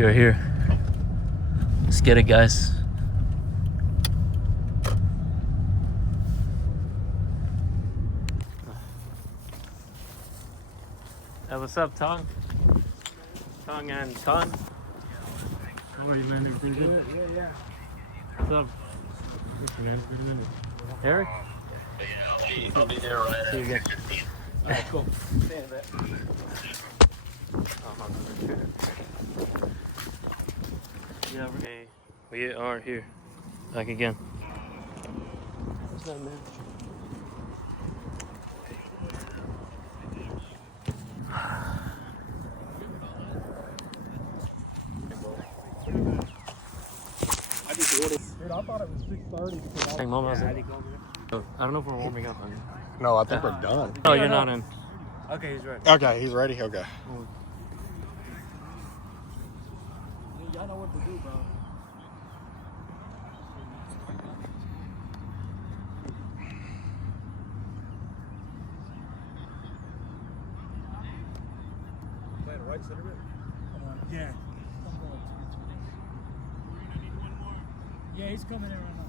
We are here. Let's get it, guys. Hey, what's up, Tong? Tong and Ton? How are you, man? Everything good? Yeah. What's up? Eric? I'll be there right See you again. Alright, cool. See you in a bit. Yeah, we are here. Back again. What's that, man? I just ordered. Dude, I thought it was 6:30 because Hey, Mom, how's it? I don't know if we're warming up. No, I think we're done. Oh, you're not in. Okay, he's ready. Okay, he's ready? Okay. Y'all know what to do, bro. Playing right center mid? Yeah. Yeah, he's coming in right now.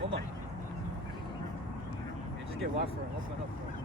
Hold on. Yeah, just get wide for him. Open up for him.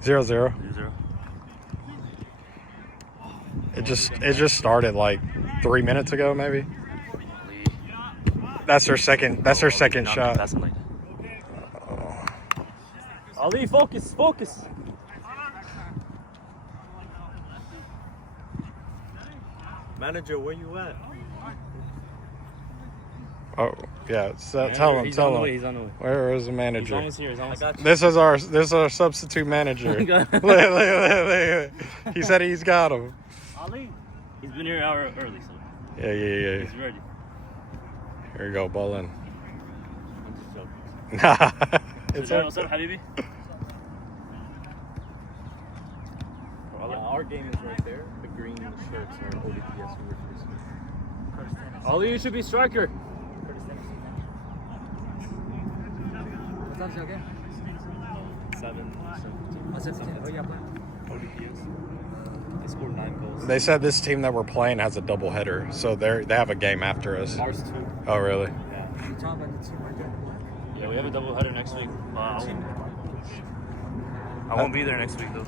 Zero, zero. It just started like 3 minutes ago, maybe. That's her second. That's her second shot. Ali, focus. Manager, where you at? Oh yeah. So, tell him. He's on the way. Where is the He's manager? almost here. This is our substitute manager. Look. He said he's got him. Ali, he's been here an hour early, so Yeah. he's ready. Here we go, ball in. I'm just joking. Nah. What's up, Habibi? Our game is right there. The green shirts are ODPS. Ali, you should be striker. What's up, okay? 7. Oh, 17. Oh, yeah, plan. years. They scored 9 goals. They said this team that we're playing has a doubleheader, so they have a game after us. Ours too. Oh, really? Yeah. Yeah, we have a doubleheader next week. I won't be there next week though.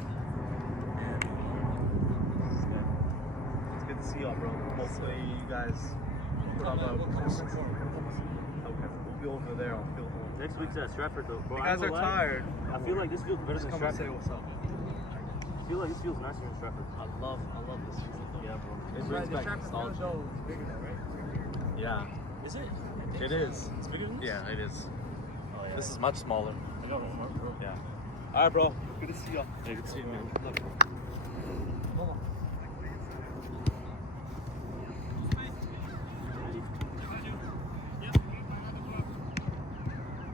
It's good to see y'all, bro. Hopefully you guys put up a... Okay, we'll be over there on field home. Next week's at Stratford though. Bro, You guys are tired. I feel like this feels better than Come and say Stratford. what's up. I feel like this feels nicer than Stratford. I love this season. Yeah, bro. It brings back nostalgia. Yeah. Is it? It is. It's bigger than this? Yeah, it is. Oh, yeah. This is much smaller. I got one more, bro. Yeah. All right, bro. Good to see y'all. Yeah, good to see you, man. Love you.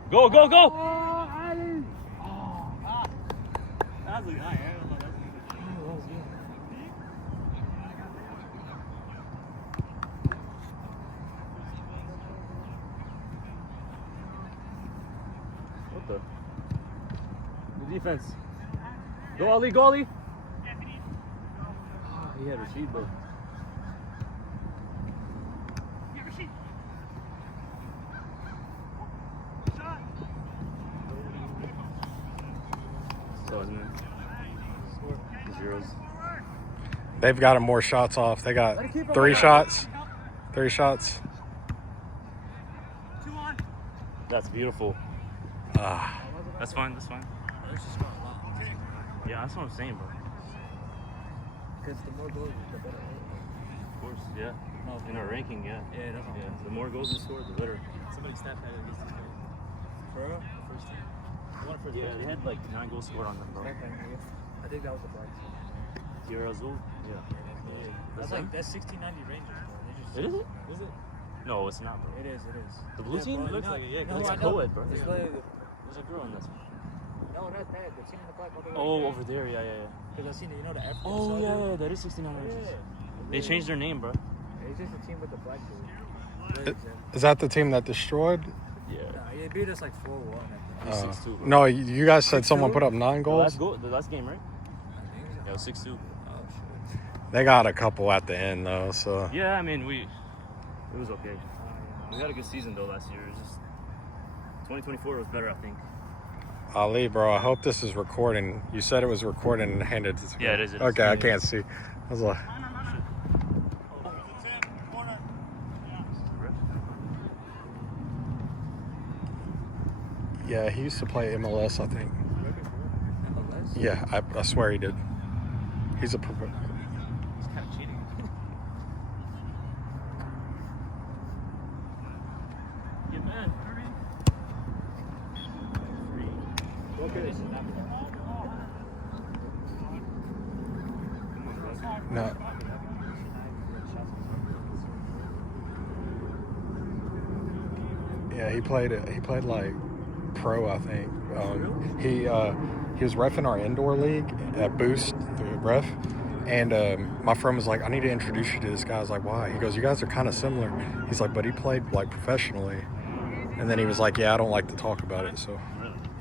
Go, go, go! What the? Good defense. Go, Ali, go, Ali! He had Rashid, bro. So, isn't it? Zeros. They've got more shots off. They got 3 shots. 3 shots. That's beautiful. Ah. That's fine, that's fine. Yeah, that's what I'm saying, bro. Because the more goals, the better. Of course, yeah. No, In our ranking, yeah. Yeah, that's all. Yeah. The more goals we score, the better. Somebody snapped at it against this game. For real? First team. One for Yeah, they had like 9 goals scored on them, bro. I think that was the Blacks. Tierra Azul? Yeah. That's like, that's 1690 Rangers, bro. They just, It is it? Is it? No, it's not, bro. It is, it is. The blue team? bro, looks like it, yeah, No, It's I a know. co-ed, bro. It's literally There's a girl in this one. no, not that. The team in the black all the way Oh, over there, yeah, yeah, yeah. Because I seen it, you know, the African Oh, soldier? yeah, yeah, that is 69 Rangers. They changed their name, bro. It's just a team with the black dude. Is that the team that destroyed? Yeah. Nah, it beat us like 4-1. I think. 6-2, bro. No, you guys said someone put up 9 goals. The last game, right? Yeah, it was 6-2. Oh, shit. They got a couple at the end though, so Yeah, I mean, it was okay. We had a good season though last year. It's just 2024 was better, I think. Ali, bro, I hope this is recording. You said it was recording and handed it to me. Yeah, it is, it is. Okay, I Yeah. can't see. I was like, yeah, he used to play MLS, I think. MLS? Yeah, I swear he did. He's a pro. It's kind of cheating. Get mad. Okay. No. Yeah, he played like pro, I think. He was reffing our indoor league at Boost, the ref, and my friend was like, "I need to introduce you to this guy." I was like, "Why?" He goes, "You guys are kind of similar." He's like, "But he played like professionally," and then he was like, "Yeah, I don't like to talk about it." So,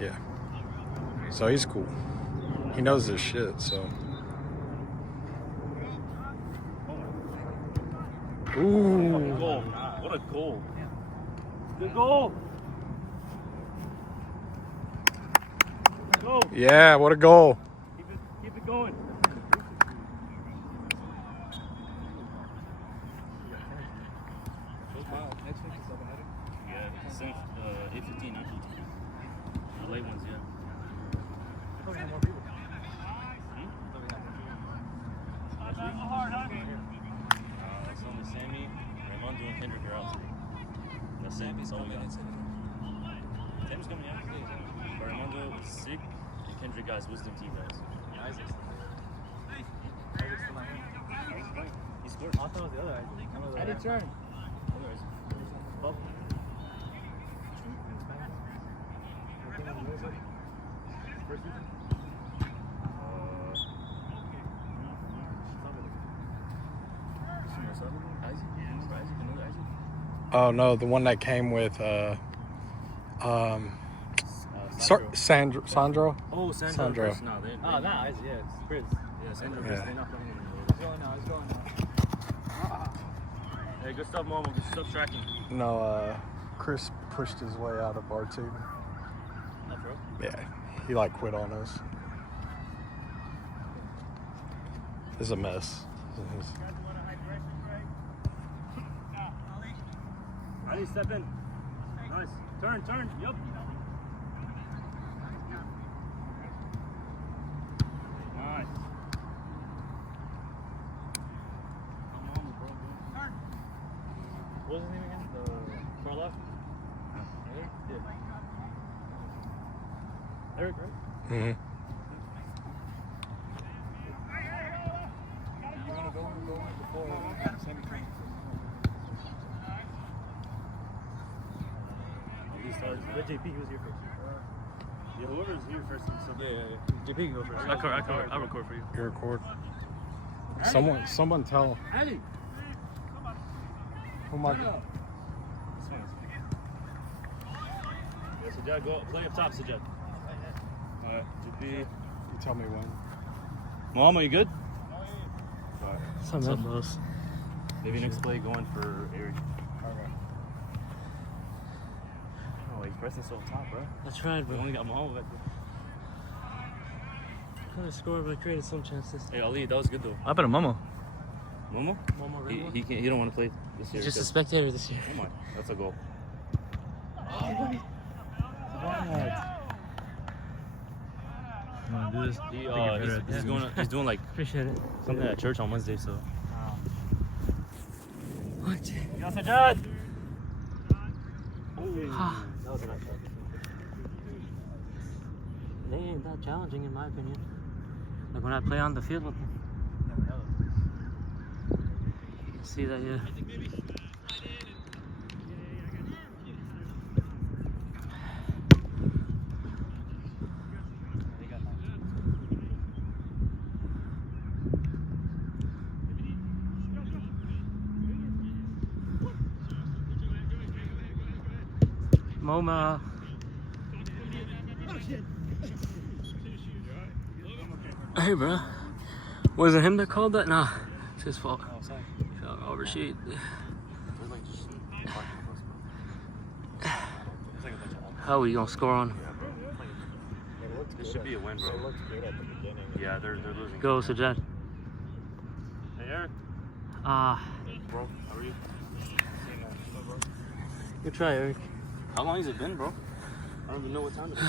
yeah. So he's cool. He knows his shit. So. Ooh. Goal. What a goal. Good goal. Go. Yeah, what a goal. Keep it going. Next week is doubleheader. Yeah, same, 8:15, 9:15. The late ones, yeah. I thought we had more people. It's only Sammy, Raimondo, and Kendrick are out today. That's it. That's all we got. Sammy's coming out today. But Raimondo is sick, and Kendrick got his wisdom teeth, guys. Isaac's He scored. I thought it was the other Isaac. I did turn. Otherwise, Bob. First season? Isaac? Remember Isaac? Another Isaac? Oh no, the one that came with Sandro. Oh, Sandro. Versus, no, they, Oh, nice. Yeah, it's Chris. yeah, Sandro Yeah. versus, they're not playing anymore. He's going now. He's going now. Hey, good stuff, Momo. Good stuff tracking. No, Chris pushed his way out of R2. Not true. Yeah, he like quit on us. It's a mess. Ali, step in. Nice. Turn. Yup. Nice. What was his name again? The far left? Eric? Yeah. Eric, right? Mm-hmm. You want to go before semi-final? Let JP, he was here first. Yeah, whoever's here first. Yeah. JP can go first. I'll record for you. You record. Someone tell. Ali! Oh my This one is yeah, Sajad, go play up top, Sajad. Alright, JP. You tell me when. Mom, are you good? What's up, boss? Maybe next play going for Eric. Oh, he's pressing so top, bro. I tried, We bro. only got Mahal back there. Could have scored, but I created some chances. Hey, Ali, that was good though. How about a Momo? Momo? One more red one. He don't want to play this year. He's just a because- spectator this year. Come on, that's a goal. Do this. He's doing like Appreciate it. something at church on Wednesday, so. What? Yo, Sajad! That was a nice shot. They ain't that challenging in my opinion. Like when I play on the field with them. See that, yeah. MoMA. Hey, bro. Was it him that called that? Nah, it's his fault. Oh, sorry. Overshoot. There's like just parking bus, bro. It's like a bunch of How are we gonna score on? This should be a win, bro. It looked good at the beginning. Yeah, they're losing. Go, Sajad. Hey, Eric. Bro, how are you? Good try, Eric. How long has it been, bro? I don't even know what time it is.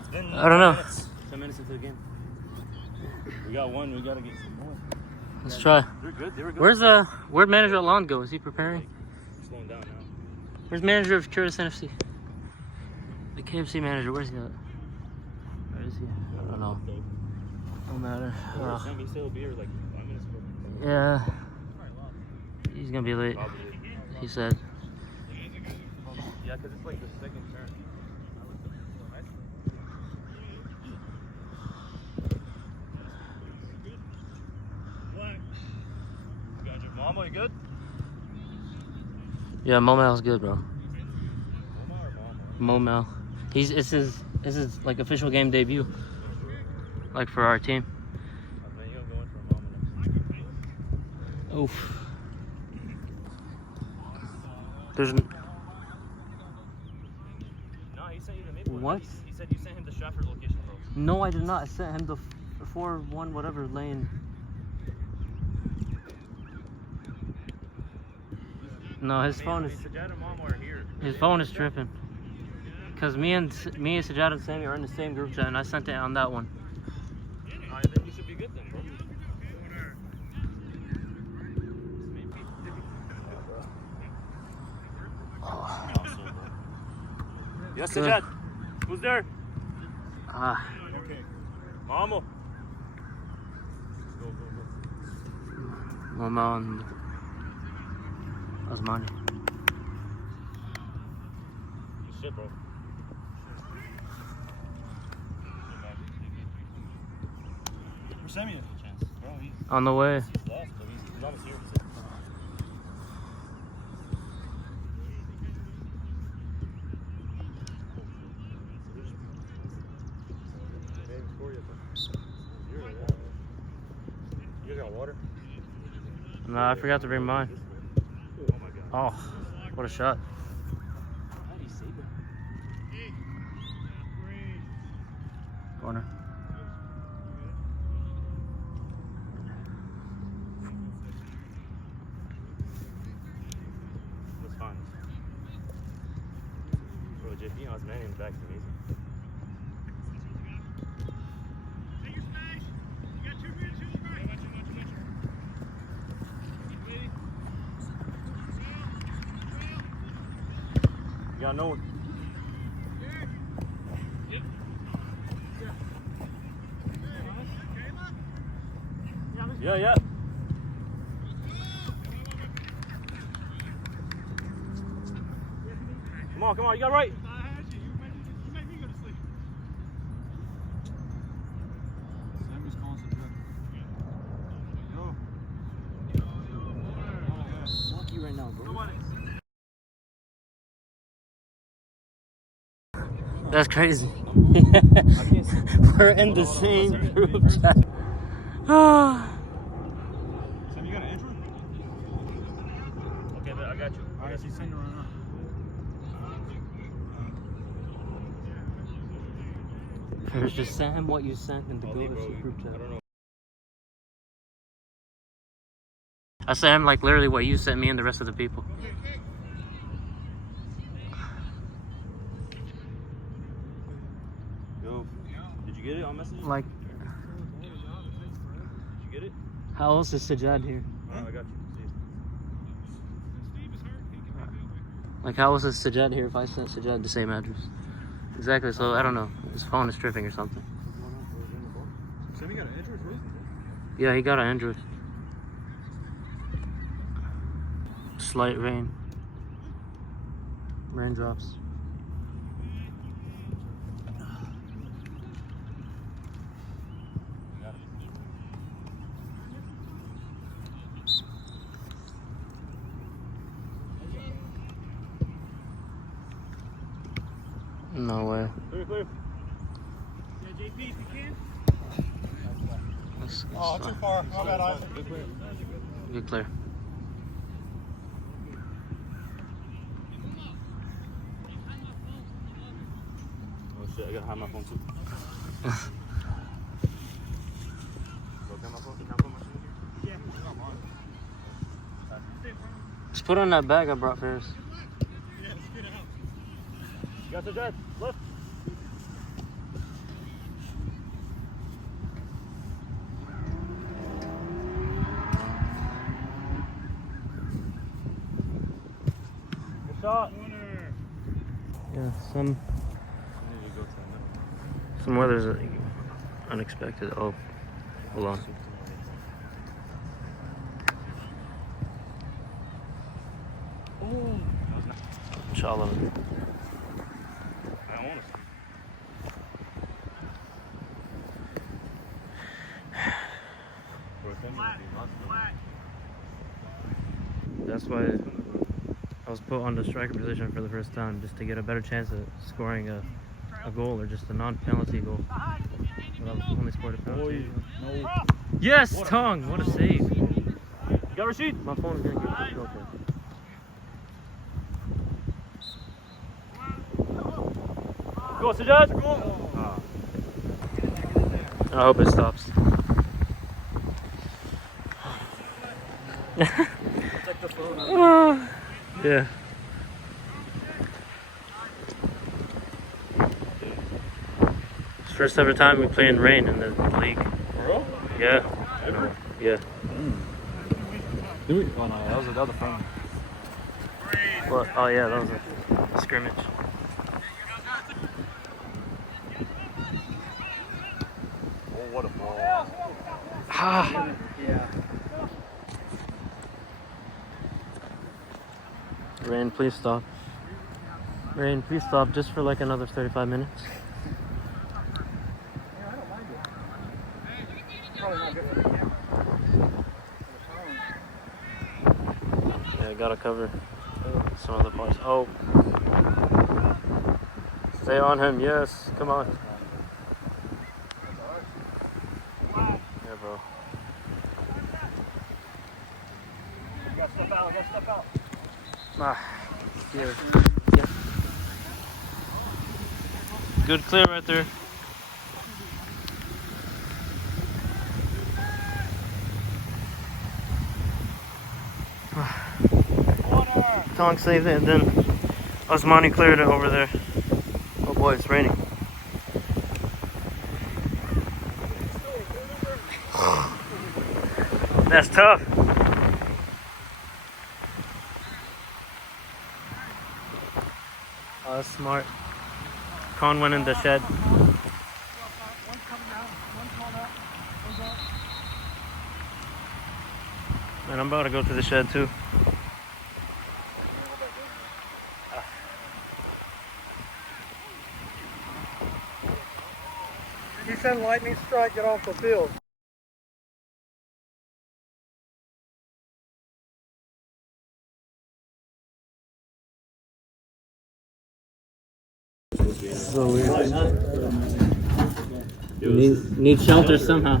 It's been I don't know. 10 minutes into the game. We got one. We gotta get some more. Let's try. They're good. They were good. Where'd manager Alon go? Is he preparing? Slowing down now. Where's manager of Curious NFC? The KFC manager, where's he at? Where is he? I don't know. Don't matter. He said he'll be here like 5 minutes ago. Yeah. He's gonna be late, Probably. he said. Yeah, because it's like the second turn. Mama, you good? Yeah, Momel's good, bro. Mama or Mama? Momel. It's his like official game debut. Like for our team. I think he'll go in for Mama next. Oof. There's No, he sent you the Maple. What? He said you sent him the Stratford location, bro. no, I did not. I sent him the 4-1 whatever lane. No, his phone is Sajad and Mama are here. his phone is tripping. Cause me and Sajad and Sammy are in the same group chat, and I sent it on that one. Alright, then you should be good then, bro. Yes, Good. Sajad. Who's there? Ah, Mama. Momo and Osmani. Good shit, bro. Where's Sammy at? Chance. Bro, he's On the way. left, but he's almost here. He said. my water? No, I forgot to bring mine. Oh my god. Oh, what a shot. How do you save it? Corner. That's fine. Bro, JP on his man in the back is amazing. You got no one. Yeah, yeah. Come on, you got right. Lucky right now, bro. That's crazy. We're in the same group chat. Sam, you got an entry? Okay, but I got you. All right, she's sending right now. There's just Sam, what you sent in the I'll leave, group bro. chat. I don't know. I Sam, like literally what you sent me and the rest of the people. Yo, did you get it on message? Like, Did you get it? how else is Sajad here? I got you. Like, how else is Sajad here if I sent Sajad the same address? Exactly, so I don't know. His phone is tripping or something. Sam, you got an entry, bro? Yeah, he got an Android. Slight rain. Raindrops. No way. Clear. Yeah, JP, if you can. That's Oh, fine. too far. My bad, Isaac. Good clear. Oh shit, I gotta hide my phone too. Okay, my phone. Can I put my phone here? Yeah, not mine. Just put on that bag I brought Ferris. Yeah, let's get it out. You got the jet. Left. Good shot. Yeah, some weather's unexpected. Oh, hold on. Inshallah. I want to see. That's why I was put on the striker position for the first time, just to get a better chance at scoring a goal or just a non-penalty goal. But I've only scored a penalty. Yes, Tong! What a save! You got Rashid? My phone is gonna get okay. Go, Sajad. I hope it stops. Take the phone. Yeah. It's first ever time we play in rain in the league. Bro? Yeah. Ever? Yeah. Do we? Oh no, that was the phone. Well, oh yeah, that was a scrimmage. Oh, what a ball. Ah. Rain, please stop. Rain, please stop just for like another 35 minutes. Yeah, gotta cover some other parts. Oh. Stay on him, yes. Come on. Yeah, bro. Yeah. Yeah. Good clear right there. Tonk saved it, and then Osmani cleared it over there. Oh boy, it's raining. That's tough. Oh, that's smart. Con went in the shed. And I'm about to go to the shed too. He said lightning strike, get off the field. So weird. Need shelter somehow.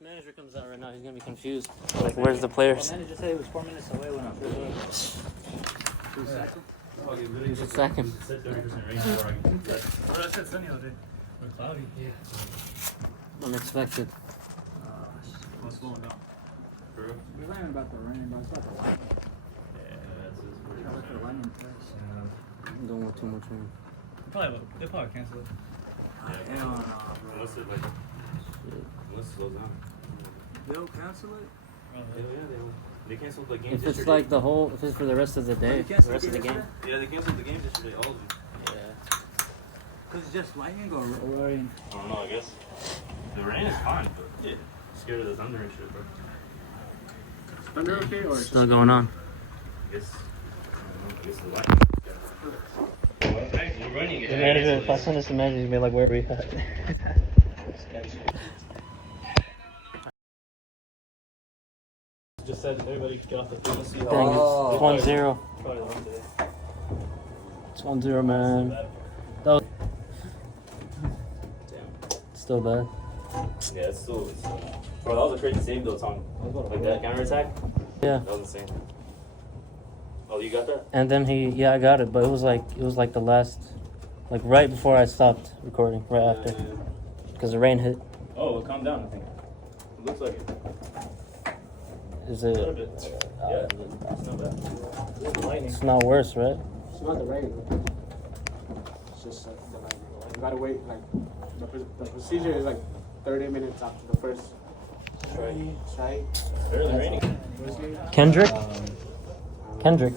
Manager comes out right now, he's gonna be confused. Like, where's the players? The manager said he was 4 minutes away when I first left. You should sack him. Unexpected. We ran about the rain, but it's about the lightning. Try to look for lightning first. Don't want too much rain. They'll probably cancel it. Hell no, bro. Unless it slows down. They'll cancel it? Yeah, they will. They canceled the game If yesterday. it's like the whole, if it's for the rest of the day, the rest of the game. Yeah, they canceled the games yesterday, all of them. Yeah. Because it's just lightning or rain? I don't know, I guess. The rain is fine, but yeah. Scared of the thunder and shit, bro. Thunder okay or Still going on. I guess the lightning. We're running it. The manager, if I send this to the manager, he's gonna be like, where are we at? Just said everybody get off the field. Let's see how Dang, it's 1-0. probably the one day. It's 1-0, man. That was still bad. Yeah, it's still bro, that was a crazy save though, Tom. Like that counter attack? Yeah. That was insane. Oh, you got that? And then yeah, I got it, but it was like the last, like right before I stopped recording, right after, because the rain hit. Oh, well, calm down, I think. It looks like it. Is A little it? bit. Yeah, it's not bad. Lightning. It's not worse, right? It's not the rain. It's just like the lightning. You gotta wait, like, the procedure is like 30 minutes after the first strike. It's barely raining. Kendrick. Kendrick.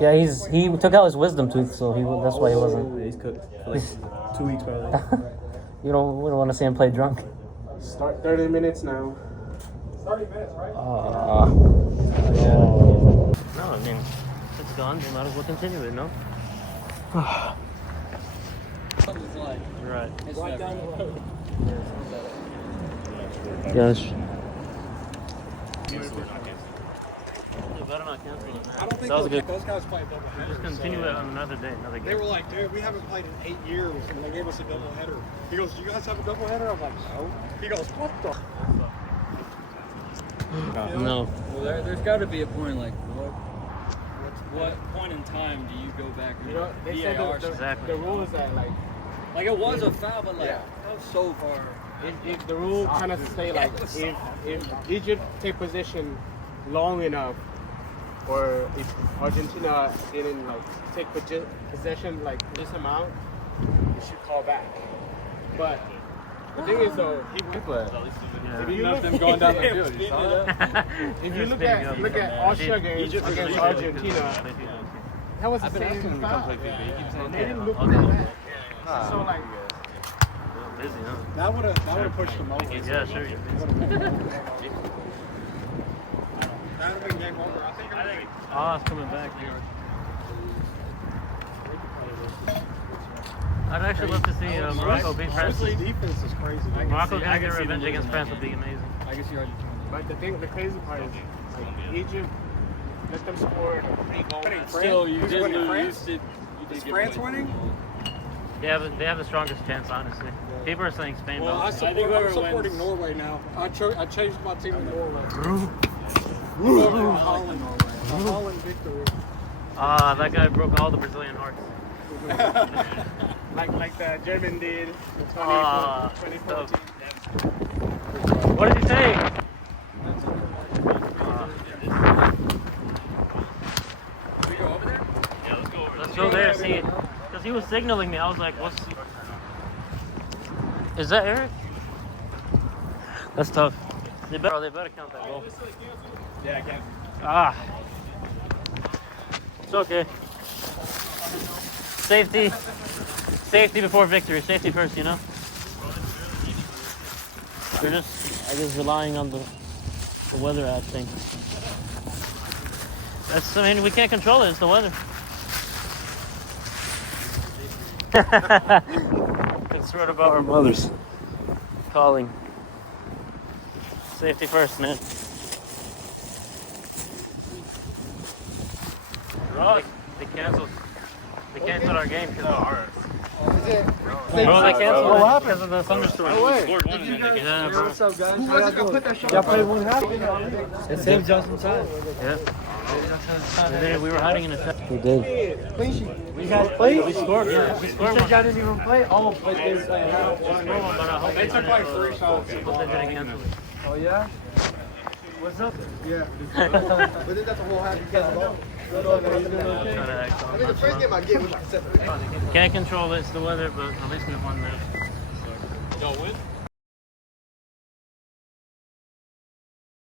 Yeah, he took out his wisdom tooth, so that's why he wasn't. He's cooked for like 2 weeks probably. We don't want to see him play drunk. Start 30 minutes now. 30 minutes, right? Yeah. No, I mean, if it's gone, they might as well continue it, no? Right. Right down the road. Yes. We're not canceling. You better not cancel it, man. I don't think That was good. those guys play double header. Just continue it on another day, another They game. were like, dude, we haven't played in 8 years, and they gave us a double header. He goes, do you guys have a double header? I'm like, no. He goes, what the? No. Well, there's got to be a point like, what point in time do you go back and You know, they said VAR? Exactly. the rule is that, like Like it was a foul, but like Yeah. that was so far. if the rule kind of say like if Egypt take position long enough, or if Argentina didn't like take possession like this amount, you should call back. But the thing is though, if you look them going down the field, you saw that? if you look at Austria games against Argentina, that was the same foul. They didn't look like that. So like. Busy, huh? That would have pushed them over. Yeah, sure. That would have been game over. I think. It's coming back here. I'd actually love to see Morocco beat France. Honestly, defense is crazy. Morocco can get revenge against France would be amazing. I can see Argentina. But the crazy part is, like, Egypt let them score 3 goals. Still, you Who's did winning, lose. France? You did Is give France away winning? They have the strongest chance, honestly. People are saying Spain. Well, Belgium. I'm supporting Norway now. I changed my team to Norway. Holland. Holland victory. Ah, that guy broke all the Brazilian hearts. like the German did in Ah, 2014. What did he say? Let's go there, see. Because he was signaling me. I was like, what's... Is that Eric? That's tough. They better count that goal. Yeah, I can. Ah. It's okay. Safety before victory. Safety first, you know? They're just, I guess, relying on the weather app thing. I mean, we can't control it. It's the weather. Concerned about our mothers. Calling. Safety first, man. They canceled our game because they canceled What happened? because of the thunderstorm. Scored one and then they Yeah, bro. What's up, guys? How y'all doing? Y'all played one half? It seems just in time. Yeah. We were hiding in a set. We did. You guys played? We scored. Yeah, we You scored said one. y'all didn't even play? Oh, but they was playing half. We scored one, but I hope They took like 3 shots. they didn't cancel it. Oh, yeah? What's up? Yeah. But then that's a whole half you guys lost. I mean, the first game I get was like 7. Can't control it, it's the weather, but at least we won there. Y'all win?